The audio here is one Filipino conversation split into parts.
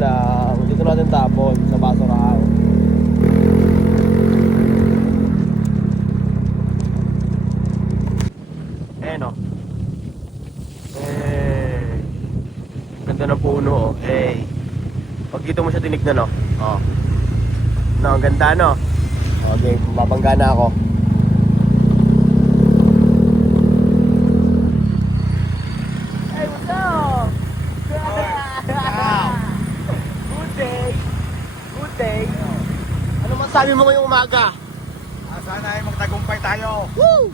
lang. Dito natin tapon sa basurahan. Ayan o. Ganda ng puno o. Pag dito mo siya tinignan o. No, ang ganda no. Okay, mabangga na ako. Hey, what's up? Good day. Good day. Ano masabi mo ngayong umaga? Sana ay magtagumpay tayo. Woo!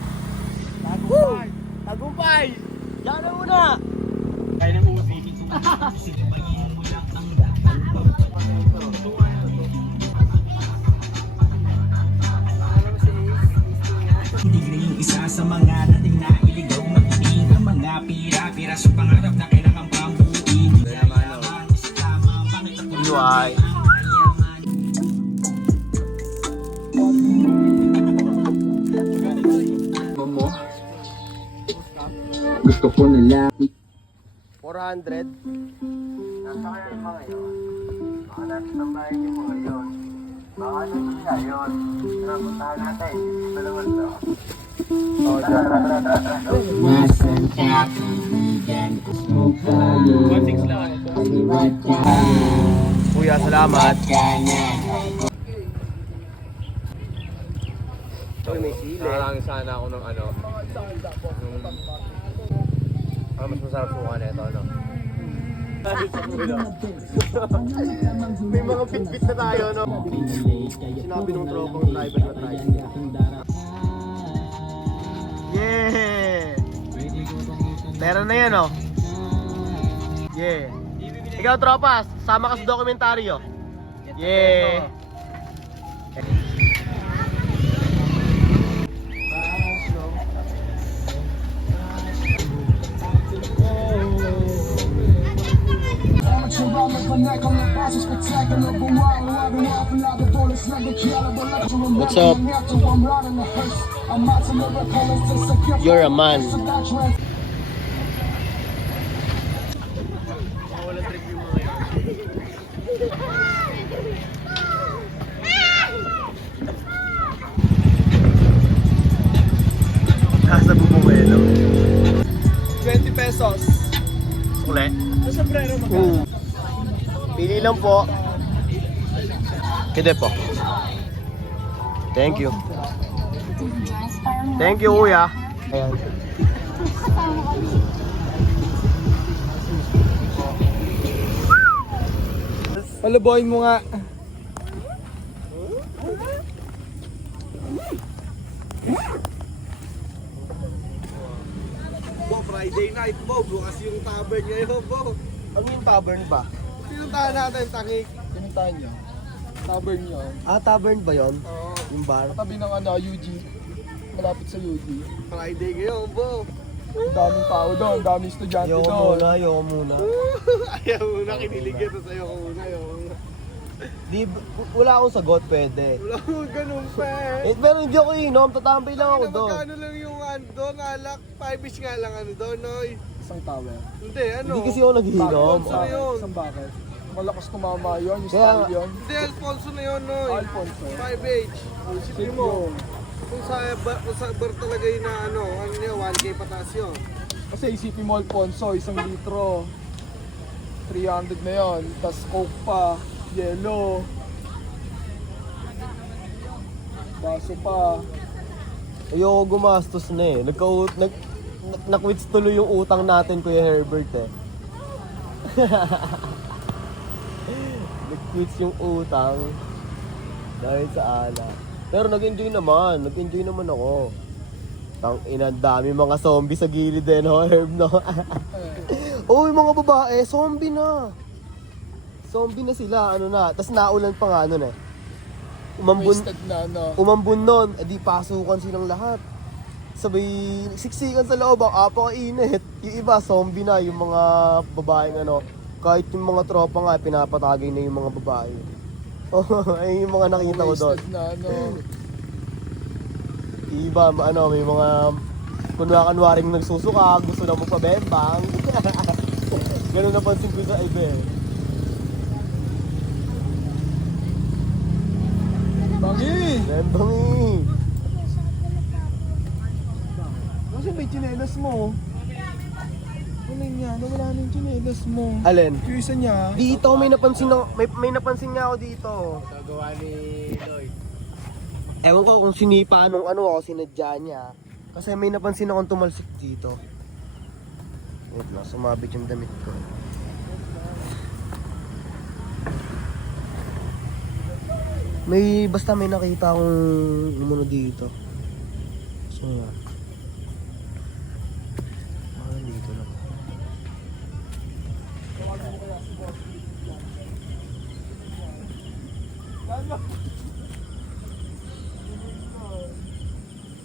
Tagumpay. Tagumpay! Yan na muna! Kaya ng Uzi. Hindi na yung isa sa mga dating nailigaw magiging ang mga pira-pira sa pangarap na kailangan pambuin. Yaman, isa tama, bakit ako UI. mo? Gusto ko na lang 400. Nasa kaya yung mga yun. Baka natin ang bahay yung mga yun. Baka natin siya yun. Puntahan natin. Ito naman to. nasan ka kaibigan ko tayo. 1.6 lang. Paliwat ka Kuya, salamat. na. Uy, may sili. Nakalang sana ako ng ano. Mas masarap suka na ito, ano? May mga bit-bit na tayo, no? Sinabi nung tropang driver na tayo. Yeah! Pera na yan, oh. Yeah. Ikaw, tropas, sama ka sa dokumentaryo. Yeah. What's up? You're a man. Nasa Bubuelo. 20 pesos. Uli. Sa sombrero magkano? Pili lang po. Kede po. Thank you. Thank you, kuya. Ayan. Paluboyin mo nga. Bo, Friday night, Bo. Bukas yung tavern ngayon, Bo. Ano yung tavern ba? Pinuntahan natin, Takik. Pinuntahan nyo. Tavern nyo. Ah, tavern ba yon? Oo. Yung bar? Tabi ng UG, malapit sa UG. Friday ngayon, Bo. Ang daming tao doon, ang daming estudyante Ayoko doon. muna, ayoko muna. Ayaw muna, kinilig ito sa'yo ko muna. Ayaw muna. Di, wala akong sagot, pwede. Wala mo ganun pa Pero hindi ako inom, tatambay lang ako doon. Magkano lang yung ano doon, alak, 5-ish nga lang ano doon, Noy. Isang tower. Hindi, ano? Hindi kasi ako nagiinom. Alfonso na yun. Isang bakit? Malakas tumama yun, yung Kaya- style yun. Hindi, Alfonso na yun, Noy. Alfonso. 5H. Isipin mo, Yun. kung sa bar talaga yung na ano niya, 1K pataas yun. Kasi isipin mo Alfonso, 1 litro. 300 na yun. Tapos coke pa, yellow. Baso pa. Ayoko gumastos na eh. Nakwits tuloy yung utang natin, Kuya Herbert eh. Nag-quits yung utang dahil sa ala. Pero nag-enjoy naman ako. Tang ina, dami mga zombie sa gilid din, no, Herb, no? Uy, mga babae, zombie na. Zombie na sila, ano na. Tapos naulan pa nga nun eh. Wasted na ano. Umambun nun, edi pasukan silang lahat. Sabay, siksikan sa loob, ang apakainit. Yung iba, zombie na, yung mga babaeng ano. Kahit yung mga tropa nga, pinapatagay na yung mga babae. Oh, ay yung mga nakita ko doon. Wasted na ano. Iba, ano, may mga kunwaring nagsusuka, gusto na magpabembang. Ganun napansin ko sa iba eh. Bangi! Bangi. Kasi may chinelas mo. Ano niya? Nawala na yung chinelas mo. Alin? Yung isa niya. Dito, may napansin nga ako dito. Gagawa ni Lloyd. Ewan ko kung sinipa nung ano ako, sinadya niya. Kasi may napansin akong tumalsik dito. Wait lang, sumabit yung damit ko. Basta may nakita akong umuno dito. So nga. Dito lang.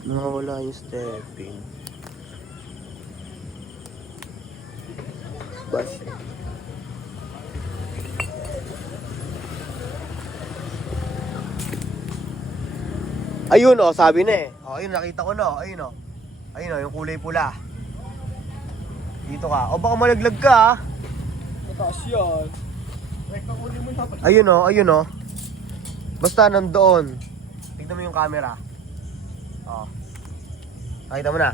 Nawawala yung stepping. Bas. Ayun oh, sabi na eh. Oh, ayun nakita ko na. Ayun oh. Ayun oh, yung kulay pula. Dito ka. O baka malaglag ka ah. Mataas yan. Rekta mo dapat. Ayun oh, ayun oh. Basta nandoon. Tignan mo yung camera. Oh. Nakita mo na.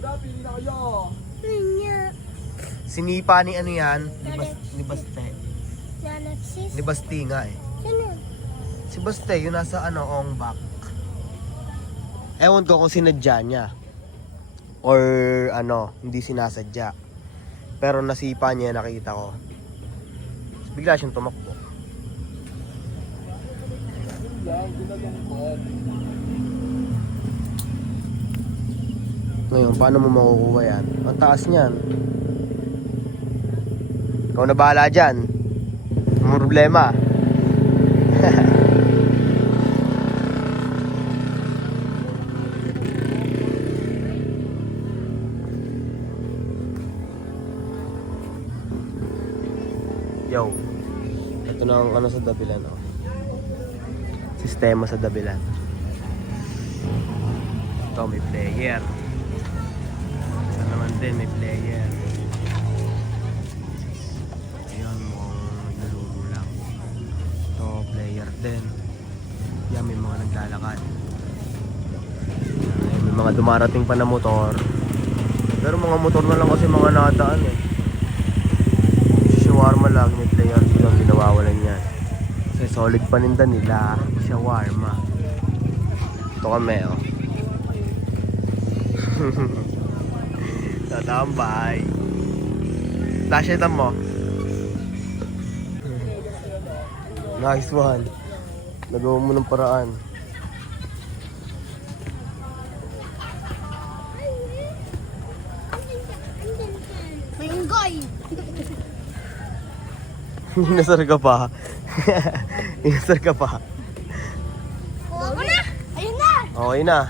Wala, pili na kayo. Sinipa ni ano yan? Ni Baste. Alexis? Ni Basti nga eh. Sino? Si Baste, yung nasa ano, ong back. Ewan ko kung sinadya niya. Or ano, hindi sinasadya. Pero nasipa niya, nakita ko. Bigla siyang tumakbo. Yun lang, ginalungkot. Ngayon, paano mo makukuha yan? Ang taas niyan. Ikaw na bahala dyan. Ang problema. Yo. Ito na ang ano sa dabilan. Oh. Sistema sa dabilan. Ito may player. Ito naman din may player. Ayan, mukhang nagluluro lang. Ito player din. Yan, may mga naglalakad. Ayan, may mga dumarating pa na motor. Pero mga motor na lang kasi mga nadaan eh. Shawarma lang, may player dito ang ginawawalan yan. Kasi solid paninda nila. Shawarma. Ito kami oh. Tatambay. Flashetan mo. Nice one. Nagawa mo ng paraan. Mayunggoy! Inasar ka pa. Inasar ka pa. Kuha ko na! Ayun na! Okay na.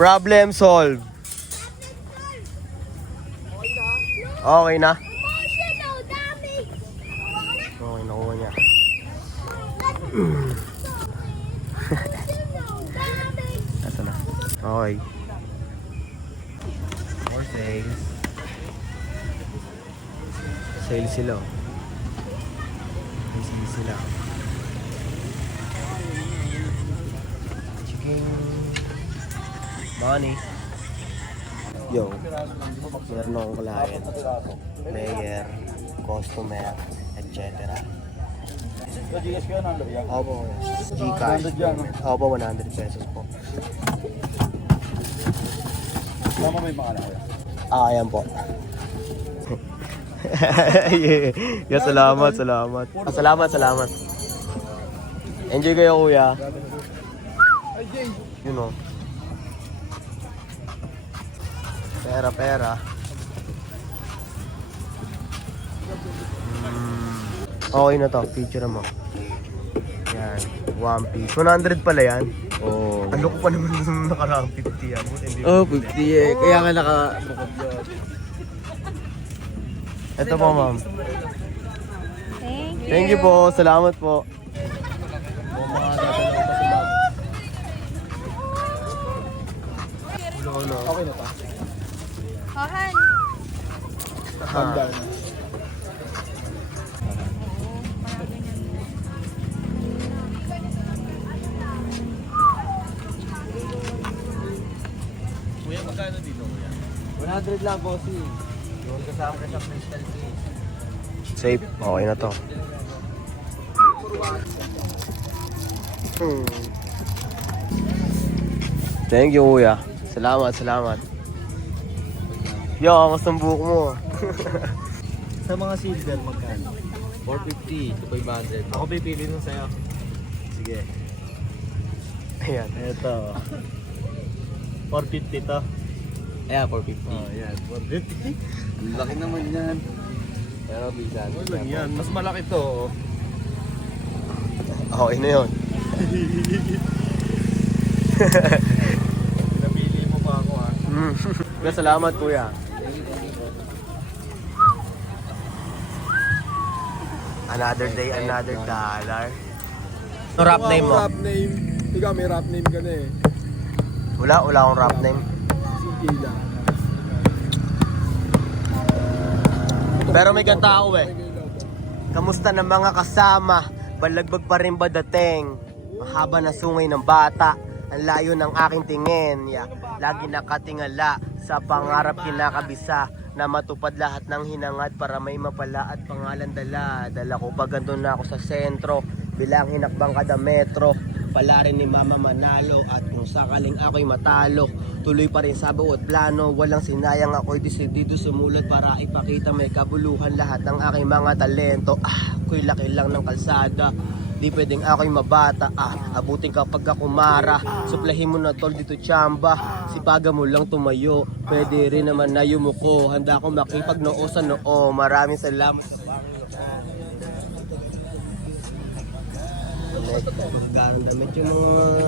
Problem solved. Okay na? Emotional damage! Kuha ko na! Okay, nakuha niya. Emotional damage! Ito na. Okay. More sales. Sales sila. Oh. May sales sila. Chicken. Money. Yo. Meron akong client. Player. Customer. Etc. Gcash ko yan, Andrea. Opo. Gcash. 100 yan, no? Opo, 100 pesos po. Tama may mga anak. Ah, ayan po. Yeah, salamat. Salamat. Enjoy kayo, kuya. Ay, Jay! Yun o. Pera. Okay na to, picture mo. Yan, 1 piece. 100 pala yan. Oo. Ano ko pa naman nung nakarang 50 yan. Buti hindi Oh, mo 50 eh. Kaya nga nakabukod yun. Ito po, ma'am. Thank you! Thank you po. Salamat po. Okay na pa. Kahan! Ganda na. 500 lang, bossing. Yung kasama ka sa crystal case. Safe. Okay na to. Thank you, kuya. Salamat. Yo, ang buhok mo. Sa mga silver, magkano? 450 to 500. Ako pipili nun sa'yo. Sige. Ayan. Ito. 450 to. Ayan, 450. Oh, yan. 450. Ang laki naman yan. Pero bisan. Ano lang yan? Mas malaki to. Oh. Okay na yun. Pinapili mo pa ako ah. Kuya, salamat, kuya. Another day, another dollar. No rap name mo? Rap name. Ikaw, may rap name ka na eh. Wala akong rap name. Sige lang. Pero may kanta ako eh. Kamusta na mga kasama? Balagbag pa rin ba dating? Mahaba na sungay ng bata. Ang layo ng aking tingin. Yeah. Lagi nakatingala sa pangarap kinakabisa na matupad lahat ng hinangad para may mapala at pangalan dala. Dala ko pag andun na ako sa sentro. Bilang hinakbang kada metro. Pala rin ni Mama Manalo. At kung sakaling ako'y matalo, tuloy pa rin sa bawat plano. Walang sinayang ako'y desidido sumulat para ipakita may kabuluhan lahat ng aking mga talento. Ako'y laki lang ng kalsada. Di pwedeng ako'y mabata. Abutin kapag kumara. Suplahin mo na tol dito tsamba. Sipaga mo lang tumayo. Pwede rin naman na yumuko. Handa akong makipagnoo sa noo. Maraming salamat sa Ganong damit yung mga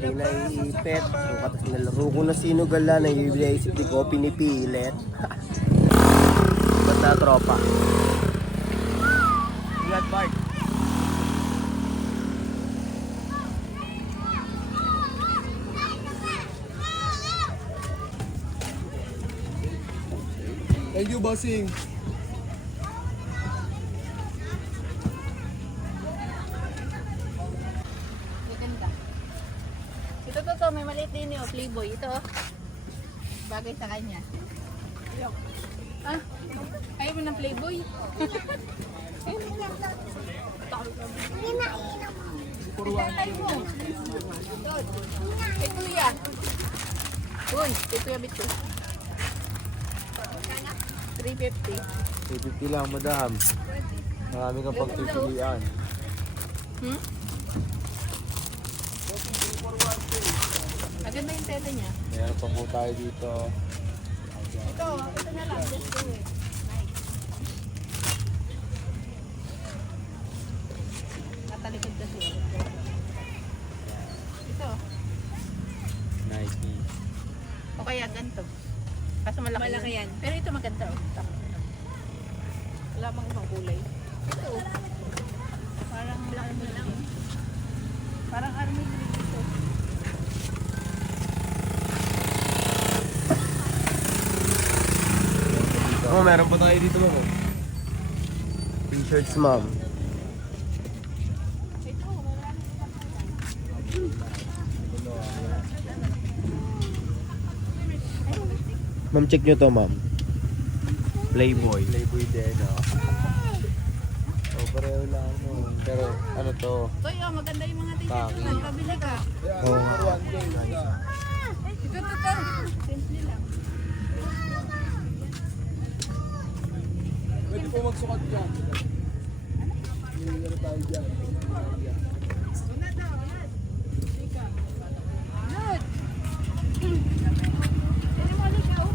di naiipit. Ang katas na laro ko na sinugala na isip di ko pinipilit. Basta tropa. Ingat, Bart. Thank you, bossing. Maganda. Ito, may maliit din yung Playboy. Ito, bagay sa kanya. Ayaw mo ng Playboy? Ayaw mo lang. Ilalay mo. Doon. Kay Kuya. Doon, kay Kuya Bito. 350. 350 lang, madam. Marami kang pagpipilian. Maganda yung tela niya. Meron pa po tayo dito. Ito na lang. Just do it. Natalikod kasi. Ito. Nike. O kaya ganito. Kaso malaki yan. Pero ito maganda. Wala bang ibang kulay. Ito. Parang army lang. Parang army lang ito. Oh, meron pa tayo dito mo. T-shirts, ma'am. Ito. Ma'am, check nyo to, ma'am. Playboy. Playboy din, oh. Oh, pareho lang, oh. Pero, ano to? Toy, maganda yung mga t-shirt doon. Kabili ka. Oh. Ito. Simple lang. Pwede po magsukat dyan. Hindi tayo dyan. Good. Pwede mo alis siya.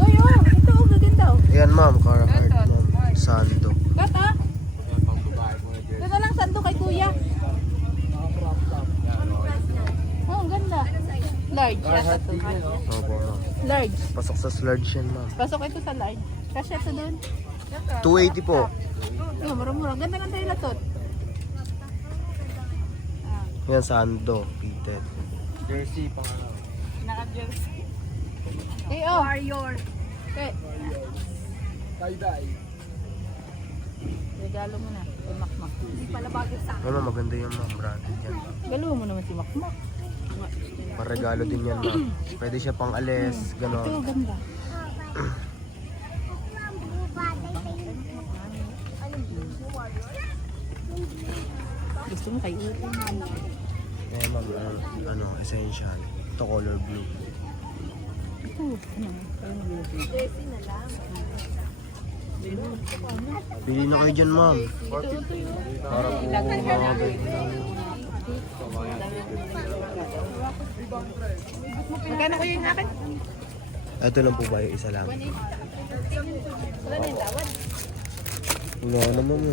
Toy, ito, gaganda. Ayan, ma'am. Carhartt, ma'am. Sando. Gata. Ito na lang sando kay Kuya. Oh, ang ganda. Large. Yata to. Opo, ma'am. Large. Pasok sa sludge yan, ma'am. Pasok ito sa large. Kasi ito doon. 280 po. Oh, mura-mura. Ganda lang tayo latot. Yan, Sando. Fitted. Jersey, pang ano? Naka-jersey. Warrior. Okay. Tie-dye. Regalo mo na. Kay Makmak. Hindi pala bagay sa akin. Mama, maganda yan ma'am. Branded yan ma'am. Regalo mo naman si Makmak. Parregalo din yan ma'am. Pwede siya pang alis, Ito, gano'n. ganda. Gusto mo kay Uto. Eh ma'am, ano, essential. Ito color blue. Ito, ano? Parang blue. Pili na kayo dyan ma'am. Para po mga ganda. Magkano ko yung akin? Ito lang po ba yung isa lang? Wala na yung tawad. Wala naman mo.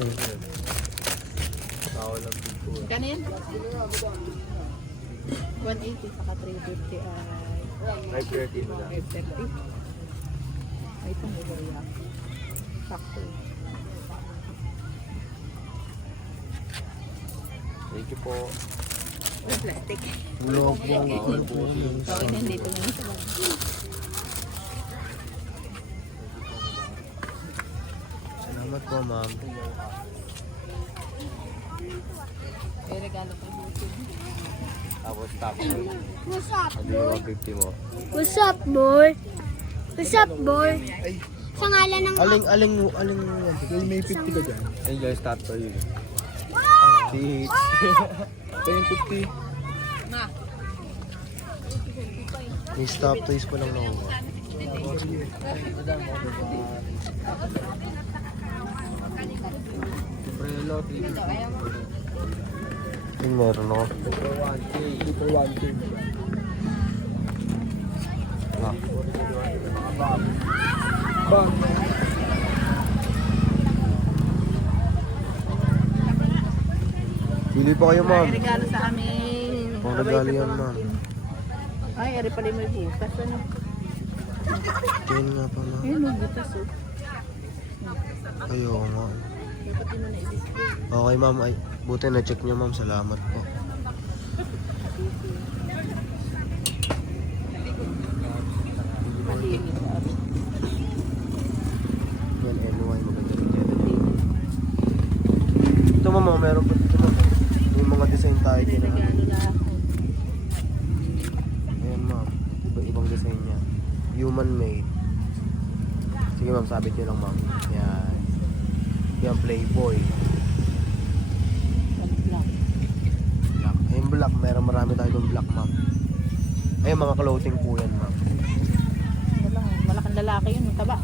Magkano yan? 180 saka 350 ay 530 mo na. 530. Ay, itong overya. Sakto. Thank you po. May plastic. Wala po. Okay na, dito na yung sabag. Salamat po ma'am. May regalo ko YouTube. Tapos top. What's up, Ano yung 150 mo? What's up, boy? What's up, boy? Sa ngalan ng... Aling mo yan. May 50 ka dyan. Ay guys, top to yun. Si Ito yung 50. Ma, May stop toys ko lang nakuha. Yung meron ako. Super 1K. Ah. Bang. Pili pa kayo ma'am. may regalo sa amin. Pang regalo yan ma'am. Ay, ari pala may bukas. Ano? Yun nga pa ma'am. Ayun, may bukas oh. Ayaw nga. Dapat yun na na-display. Okay ma'am, ay buti na check niyo ma'am. Salamat po. Malinis sa amin. Yan, NY, maganda rin yan. Ito ma'am, oh, meron pa dito ma'am. May mga design tayo May din. regalo na ako. Ayan ma'am, ibang design niya. Human made. Sige ma'am, sabit niyo lang ma'am. Yan. Yan, Playboy. Black. Black. Ayun black, meron marami tayo doon black ma'am. Ayun, mga clothing po yan ma'am. Wala, malaking lalaki yun, taba.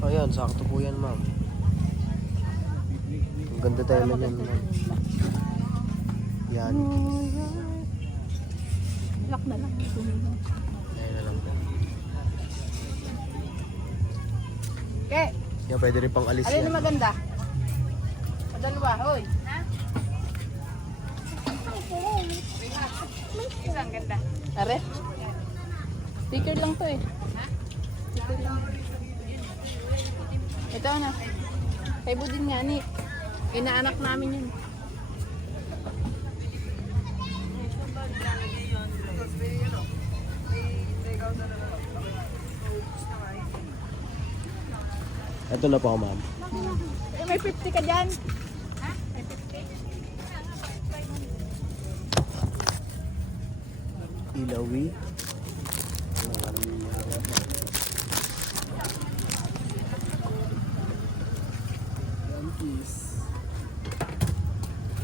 Ayan, sakto po yan ma'am. Ang ganda tayo lang yan ma'am. Yan. Black na lang. Ayan na lang po. Okay, Yan, pwede rin pang alis alin yan. na maganda? Padalwa, hoy. Isang ganda. Are? Sticker lang to eh. Sticker lang. Ito na. Kay Budin nga ni. Inaanak namin yun. Ito na po ma'am. Eh, may 50 ka dyan. Ilawi.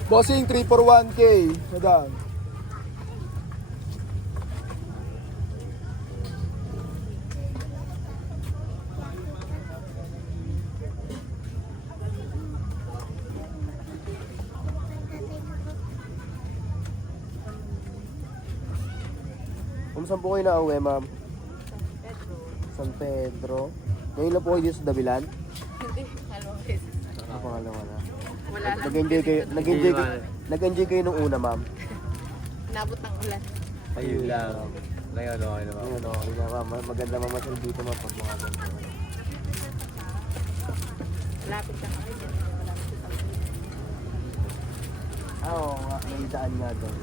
Bossing, 3 for 1K. Madam. Kung saan po kayo na-uwi, ma'am? San Pedro. Ngayon lang po kayo dito sa Dabilan? Hindi, always. Pangalawa na. Wala lang. Nag-enjoy kayo nung una, ma'am? Nabot ng ulan. Ayun lang. Ngayon, okay na, ma'am. Ngayon, okay na, ma'am. Maganda mamasal dito, ma'am, pag mga ganito. Lapit ka kami dyan. Malapit sa ulan. Oo, nga. May daan nga doon.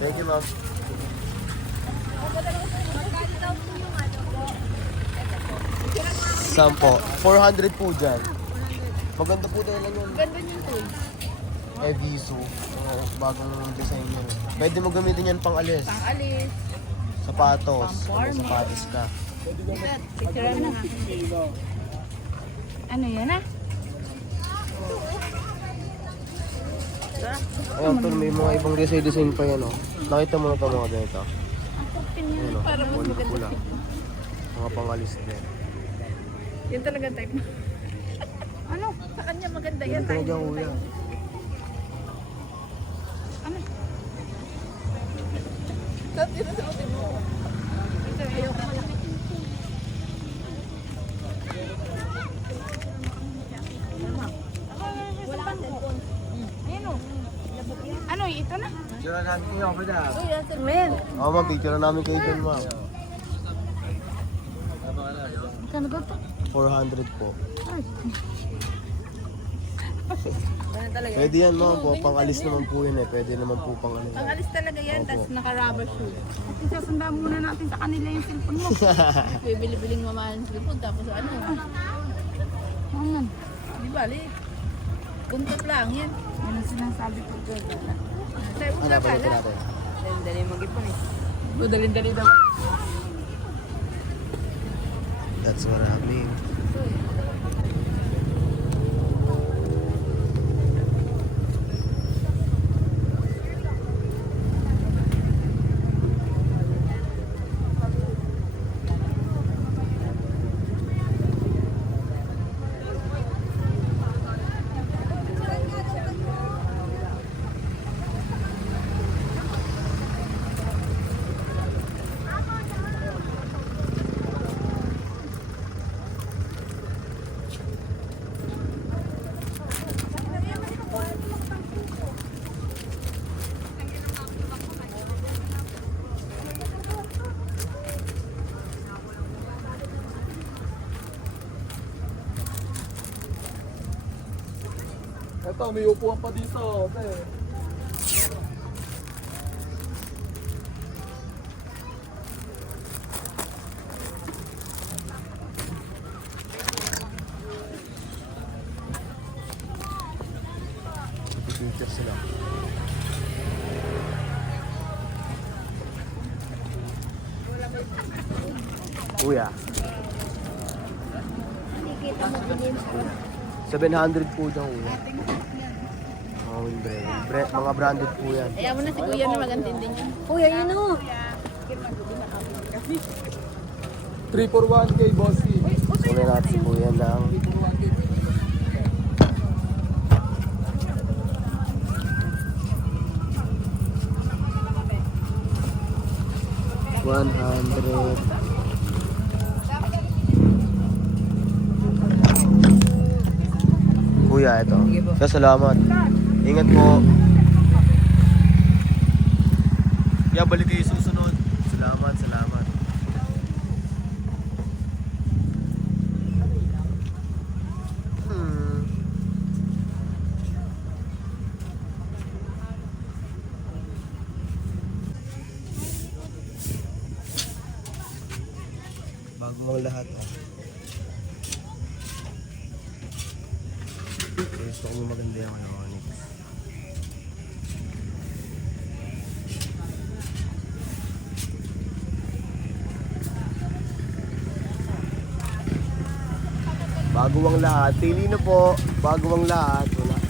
Thank you, ma'am. Saan po? 400 po dyan. Maganda po tayo lang yun. Ganda yung tools. Eviso. Bagong design yun. Pwede mo gamitin yan pang alis. Pang-alis. Sapatos. Pang-formal. Sapatos ka. Picture mo na. Ano yan ah? Ayan, tol, may mga ibang design pa yan, oh. Nakita mo na ito mga ganito. Ayun, oh. Para mas Pula, maganda. pula. Mga pangalis din. Yan talaga type mo. Ano? Sa kanya maganda yan. Yan talaga, kuya. Ano? Saan sinusuotin mo? Ito, ayoko malaki. Wala kang cellphone. Ayan o. Ano, ito na? Sira namin kayo, bada. Men. Oo, ma'am, picture na namin kayo dyan, ma'am. Kano ba ito? 400 po. Ano talaga? Pwede yan, ma'am. Po. Pang-alis naman po yun, eh. Pwede naman po pang-alis. Ang alis talaga yan, Opo. tapos naka-rubber shoe. At isasanda muna natin sa kanila yung cellphone mo. Bibili-biling mamahal ng cellphone, tapos ano? Ano? Di bali. Kumtap lang yan. Ano sinasabi ko dyan? Sa'yo Ano, balikin natin. Dali mag-ipon eh. Dalin-dali daw. That's what I mean. Ito, may upuan pa dito. Te. Picture sila. Kuya. 700 po dyan, kuya. Mga windbreaker. Mga branded po yan. Ayaw mo na si Kuya na magantindi niya. Kuya, yun o. 3 for 1K, bossy. Kunin natin si kuya ng 3 for 1K. 100. Kuya, ito. Kaya salamat. Ingat po. Yeah, balik kayo susunod. Salamat, salamat. Hmm. Bago ang lahat, ah. Gusto ko maganda yung Onyx. Bago ang lahat. Pili na po. Bago ang lahat. Wala.